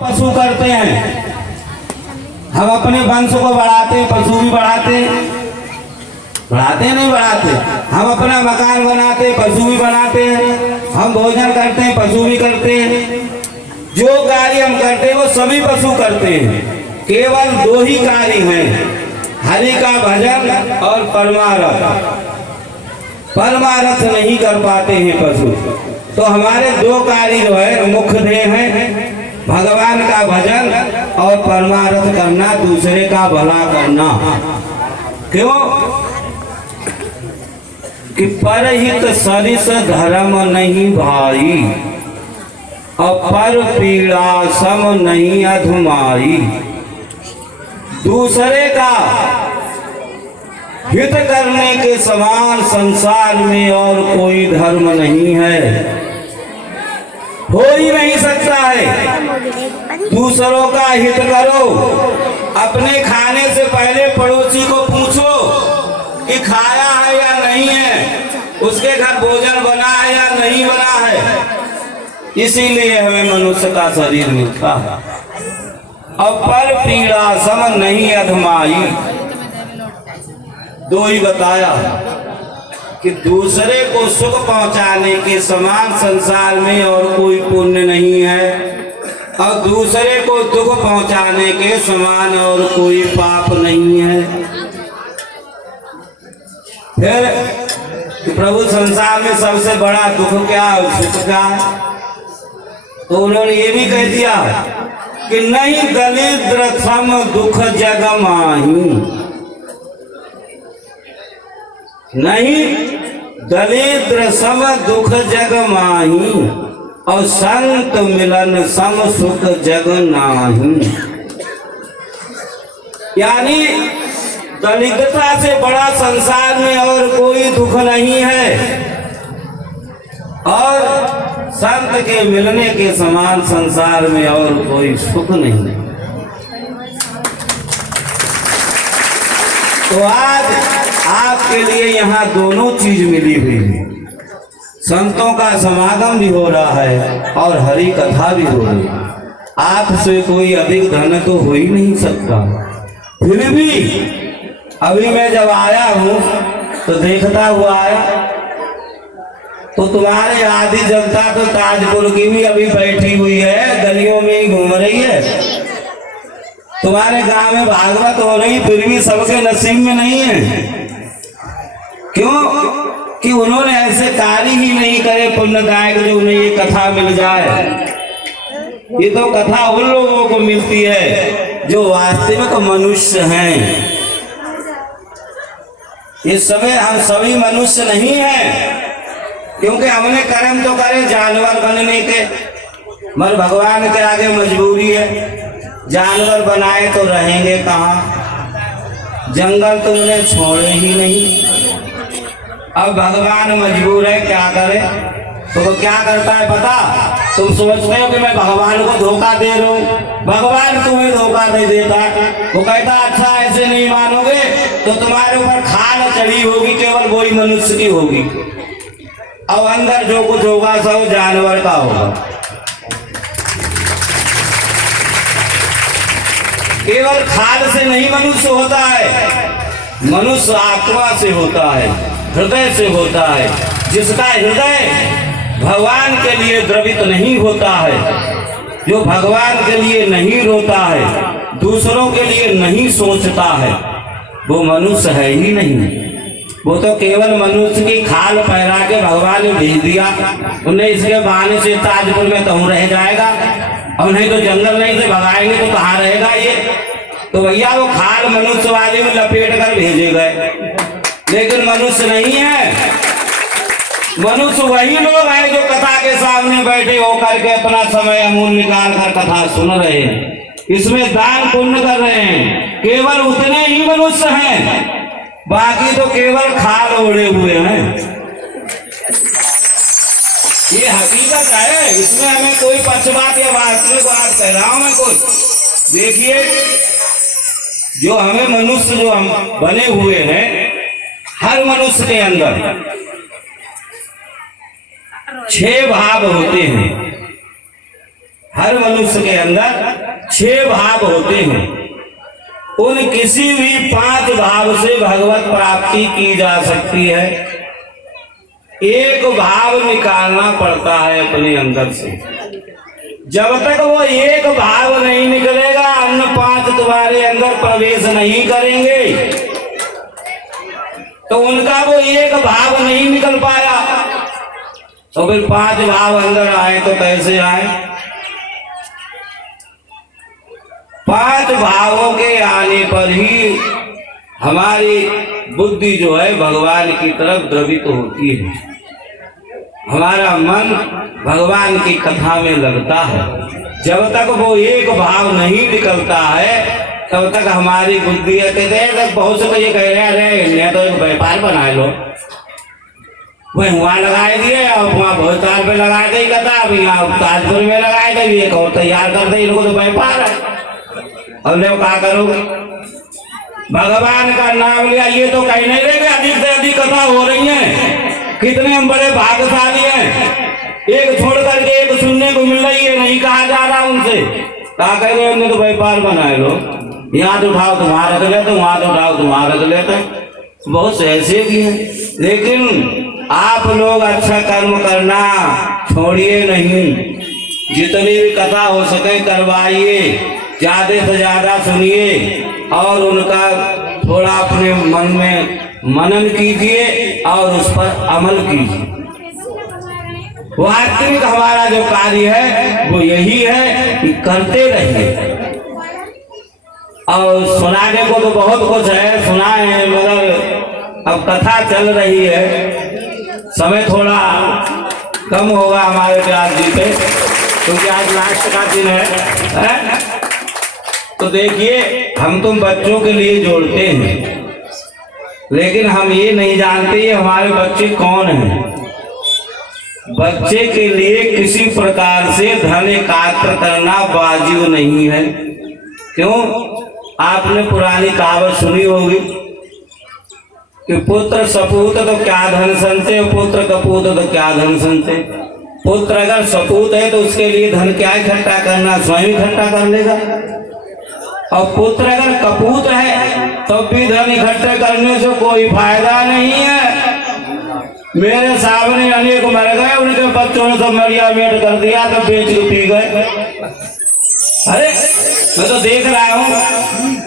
पशु करते हैं। हम अपने वंश को बढ़ाते, पशु भी बढ़ाते, बढ़ाते नहीं बढ़ाते। हम अपना मकान बनाते, पशु भी बनाते हैं। हम भोजन करते हैं, पशु भी करते हैं। जो कार्य हम करते हैं वो सभी पशु करते हैं। केवल दो ही कार्य हैं, हरि का भजन और परमारथ। परमारथ नहीं कर पाते हैं पशु। तो हमारे दो कार्य जो है मुख्य ध्येय है, भगवान का भजन और परमारथ करना, दूसरे का भला करना। क्यों कि परहित सरिस धर्म नहीं भाई, और पर पीड़ा सम नहीं अधुमाई। दूसरे का हित करने के समान संसार में और कोई धर्म नहीं है, हो ही नहीं सकता है। दूसरों का हित करो। अपने खाने से पहले पड़ोसी को पूछो कि खाया है या नहीं है, उसके घर भोजन बना है या नहीं बना है। इसीलिए हमें मनुष्य का शरीर मिलता है। और पर पीड़ा सम नहीं अधमाई, दो ही बताया कि दूसरे को सुख पहुंचाने के समान संसार में और कोई पुण्य नहीं है, और दूसरे को दुख पहुंचाने के समान और कोई पाप नहीं है। फिर प्रभु संसार में सबसे बड़ा दुख क्या है, सुख क्या है? तो उन्होंने ये भी कह दिया कि नहीं दरिद्र सम दुख जग माही, नहीं दरिद्र सम दुख जग माही, और संत मिलन सम सुख जग नाही। यानी दरिद्रता से बड़ा संसार में और कोई दुख नहीं है, और संत के मिलने के समान संसार में और कोई सुख नहीं है। तो आज आपके लिए यहाँ दोनों चीज मिली हुई है। संतों का समागम भी हो रहा है और हरि कथा भी हो रही है। आपसे कोई अधिक धन तो हो ही नहीं सकता। फिर भी अभी मैं जब आया हूँ तो देखता हुआ आया, तो तुम्हारे आधी जनता तो ताजपुर की भी अभी बैठी हुई है, गलियों में ही घूम रही है। तुम्हारे गांव में भागवत हो रही, फिर भी सबके नसीब में नहीं है। क्यों कि उन्होंने ऐसे कार्य ही नहीं करे पुण्यदायक जो उन्हें ये कथा मिल जाए। ये तो कथा उन लोगों को मिलती है जो वास्तविक मनुष्य हैं। ये सभी हम सभी मनुष्य नहीं हैं, क्योंकि हमने कर्म तो करे जानवर बनने के, मगर भगवान के आगे मजबूरी है। जानवर बनाए तो रहेंगे कहाँ, जंगल तुमने छोड़े ही नहीं। अब भगवान मजबूर है, क्या करे? तो क्या करता है पता? तुम सोचते हो कि मैं भगवान को धोखा दे रहा हूँ, भगवान तुम्हें धोखा दे देता। वो कहता अच्छा ऐसे नहीं मानोगे तो तुम्हारे ऊपर खाल चढ़ी होगी, केवल वही मनुष्य की होगी, अब अंदर जो कुछ होगा सब जानवर का होगा। केवल खाल से नहीं मनुष्य होता है, मनुष्य आत्मा से होता है, हृदय से होता है। जिसका हृदय भगवान के लिए द्रवित नहीं होता है, जो भगवान के लिए नहीं रोता है, दूसरों के लिए नहीं सोचता है, वो मनुष्य है ही नहीं। वो तो केवल मनुष्य की खाल पहरा के भगवान ने भेज दिया, उन्हें इसके बहाने से ताजपुर में कहूँ रह जाएगा, और नहीं तो जंगल नहीं से भगाएंगे तो कहाँ रहेगा ये। तो भैया वो खाल मनुष्य वाले में लपेट कर भेजे गए, लेकिन मनुष्य नहीं है। मनुष्य वही लोग हैं जो कथा के सामने बैठे होकर के अपना समय अमूल्य निकाल कर कथा सुन रहे हैं, इसमें दान पुण्य कर रहे हैं। केवल उतने ही मनुष्य हैं, बाकी तो केवल खाल ओढ़े हुए हैं। ये हकीकत है, इसमें हमें कोई पक्षपात या वास्तविक बात कह रहा हूं मैं कोई। देखिए जो हमें मनुष्य जो हम बने हुए हैं, हर मनुष्य के अंदर 6 भाव होते हैं। हर मनुष्य के अंदर 6 भाव होते हैं। उन किसी भी 5 भाव से भगवत प्राप्ति की जा सकती है। एक भाव निकालना पड़ता है अपने अंदर से। जब तक वो एक भाव नहीं निकलेगा, अन्य 5 तुम्हारे अंदर प्रवेश नहीं करेंगे, तो उनका वो एक भाव नहीं निकल पाया। तो फिर 5 भाव अंदर आए तो कैसे आए? 5 भावों के आने पर ही हमारी बुद्धि जो है भगवान की तरफ द्रवित होती है, हमारा मन भगवान की कथा में लगता है। जब तक वो एक भाव नहीं निकलता है तब तक हमारी बुद्धि कहते हैं, बहुत से तो ये कह रहे हैं तो एक व्यापार बना लो, वही वहाँ लगाए दिए और वहाँ बहुत साल पे लगाए थे कथा, अभी यहाँ ताजपुर में लगाए थे, एक और तैयार कर दे, इनको तो व्यापार है। अब लोग क्या करोगे? भगवान का नाम लिया, ये तो कहीं नहीं रहेगा। अधिक से अधिक कथा हो रही है, कितने हम बड़े भाग्यशाली हैं, एक छोड़ करके एक सुनने को मिल रही है, नहीं कहा जा रहा उनसे। क्या कह रहे उन्हें तो व्यापार बनाए लो, यहाँ तो उठाओ तुम्हारा रख लेते, वहां तो उठाओ तुम्हारा रख लेते, बहुत से ऐसे भी हैं। लेकिन आप लोग अच्छा कर्म करना छोड़िए नहीं, जितनी भी कथा हो सके करवाइए, ज्यादा से ज्यादा सुनिए और उनका थोड़ा अपने मन में मनन कीजिए और उस पर अमल कीजिए। वास्तविक हमारा जो कार्य है वो यही है कि करते रहिए। और सुनाने को तो बहुत कुछ है, सुनाए हैं, मगर अब कथा चल रही है, समय थोड़ा कम होगा हमारे व्यास जी पे, क्योंकि आज लास्ट का दिन है? तो देखिए, हम तुम बच्चों के लिए जोड़ते हैं, लेकिन हम ये नहीं जानते ये हमारे बच्चे कौन हैं। बच्चे के लिए किसी प्रकार से धन एकत्र करना वाजिब नहीं है। क्यों? आपने पुरानी कहावत सुनी होगी कि पुत्र सपूत तो क्या धन संचय, पुत्र कपूत तो क्या धन संचय। पुत्र अगर सपूत है तो उसके लिए धन क्या इकट्ठा करना, स्वयं इकट्ठा कर लेगा। और पुत्र अगर कपूत है तो भी धन इकट्ठे करने से कोई फायदा नहीं है। मेरे सामने अनेक मर गए, उनके बच्चों ने सब मरियामेट कर दिया तो बेच के पी गए। अरे मैं तो देख रहा हूँ,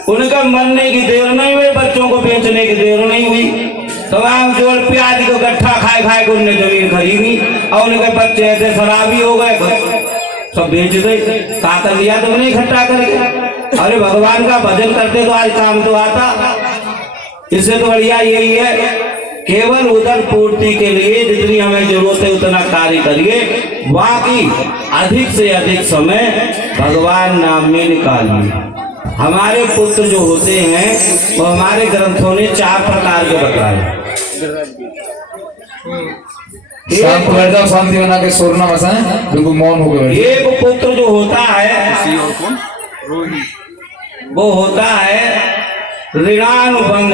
उनका मरने की देर नहीं हुई, बच्चों को बेचने की देर नहीं हुई, तो वहां जो प्याज को गट्ठा खाए खाए को उनने जमीन खरीदी और उनके बच्चे ऐसे शराबी हो गए, सब बेच दे। क्या कर लिया तुमने इकट्ठा करके? अरे भगवान का भजन करते तो आज काम तो आता। इससे तो बढ़िया यही है, केवल उदर पूर्ति के लिए जितनी हमें जरूरत है उतना कार्य करिए, बाकी अधिक से अधिक समय भगवान नाम में निकालिए। हमारे पुत्र जो होते हैं वो हमारे ग्रंथों ने 4 प्रकार के बताए। शांति बना के सोरना मसाएं, बिल्कुल मौन हो गए। एक पुत्र जो होता है वो होता है ऋणानुबंध।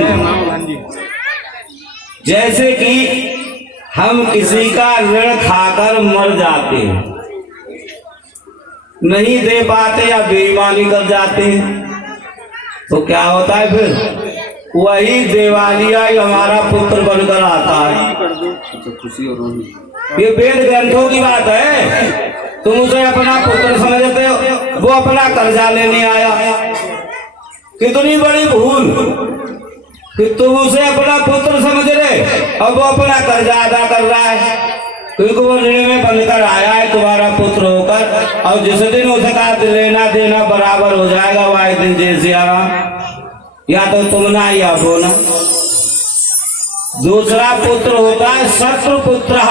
जैसे कि हम किसी का ऋण खाकर मर जाते हैं, नहीं दे पाते या बेईमानी कर जाते हैं, तो क्या होता है फिर? वही देवालिया ही हमारा पुत्र बनकर आता है। ये वेद ग्रंथों की बात है। तुम उसे अपना पुत्र समझते हो, वो अपना कर्जा लेने आया। कितनी बड़ी भूल कि तुम उसे अपना पुत्र समझ रहे और वो अपना कर्जा अदा कर रहा है, क्योंकि वो ऋण में बनकर आया है तुम्हारा पुत्र होकर। और जिस दिन उसका लेना देना बराबर हो जाएगा, वह दिन जैसे आराम, या तो तुम ना या वो ना। दूसरा पुत्र होता है शत्रु पुत्र,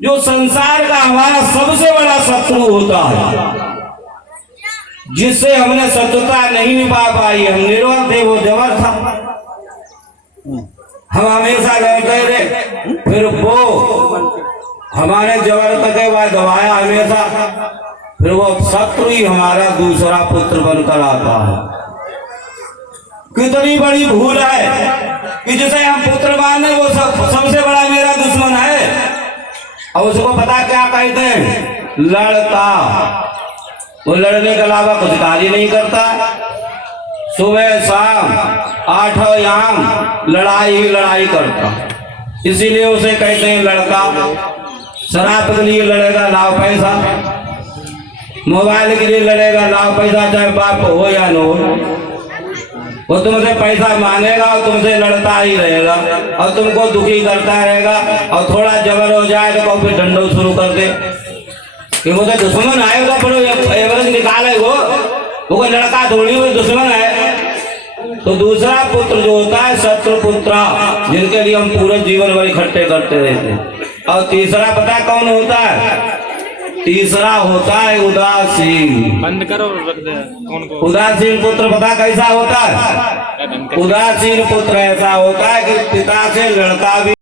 जो संसार का हमारा सबसे बड़ा शत्रु होता है, जिससे हमने शत्रुता नहीं निभा पाई, हम निर्वल थे, वो जबर था, हम हमेशा लड़ते रहे, फिर वो हमारे जबर तक दबाया हमेशा, फिर वो शत्रु ही हमारा दूसरा पुत्र बनकर आता है। कितनी बड़ी भूल है कि जिसे हम पुत्र माने वो सबसे बड़ा मेरा दुश्मन है। और उसको पता क्या कहते हैं? लड़का। वो लड़ने के अलावा कुछ कार्य नहीं करता। सुबह शाम 8 याम लड़ाई ही लड़ाई करता। इसीलिए उसे कहते हैं लड़का। शराब के लिए लड़ेगा, लाओ पैसा। मोबाइल के लिए लड़ेगा, लाओ पैसा, चाहे बाप हो या न हो। वो तुमसे पैसा मांगेगा और तुमसे लड़ता ही रहेगा और तुमको दुखी करता रहेगा। और थोड़ा जबर हो जाए तो फिर डंडो शुरू कर दे कि वो तो दुश्मन आएगा, पर एवरेज निकाले वो कोई लड़का थोड़ी, वो दुश्मन है। तो दूसरा पुत्र जो होता है शत्रु पुत्र, जिनके लिए हम पूरे जीवन भर इकट्ठे करते रहते हैं। और तीसरा पता कौन होता है? तीसरा होता है उदासीन। बंद करो, रख दे। कौन को? उदासीन पुत्र पता कैसा होता है? उदासीन पुत्र ऐसा होता है कि पिता से लड़का भी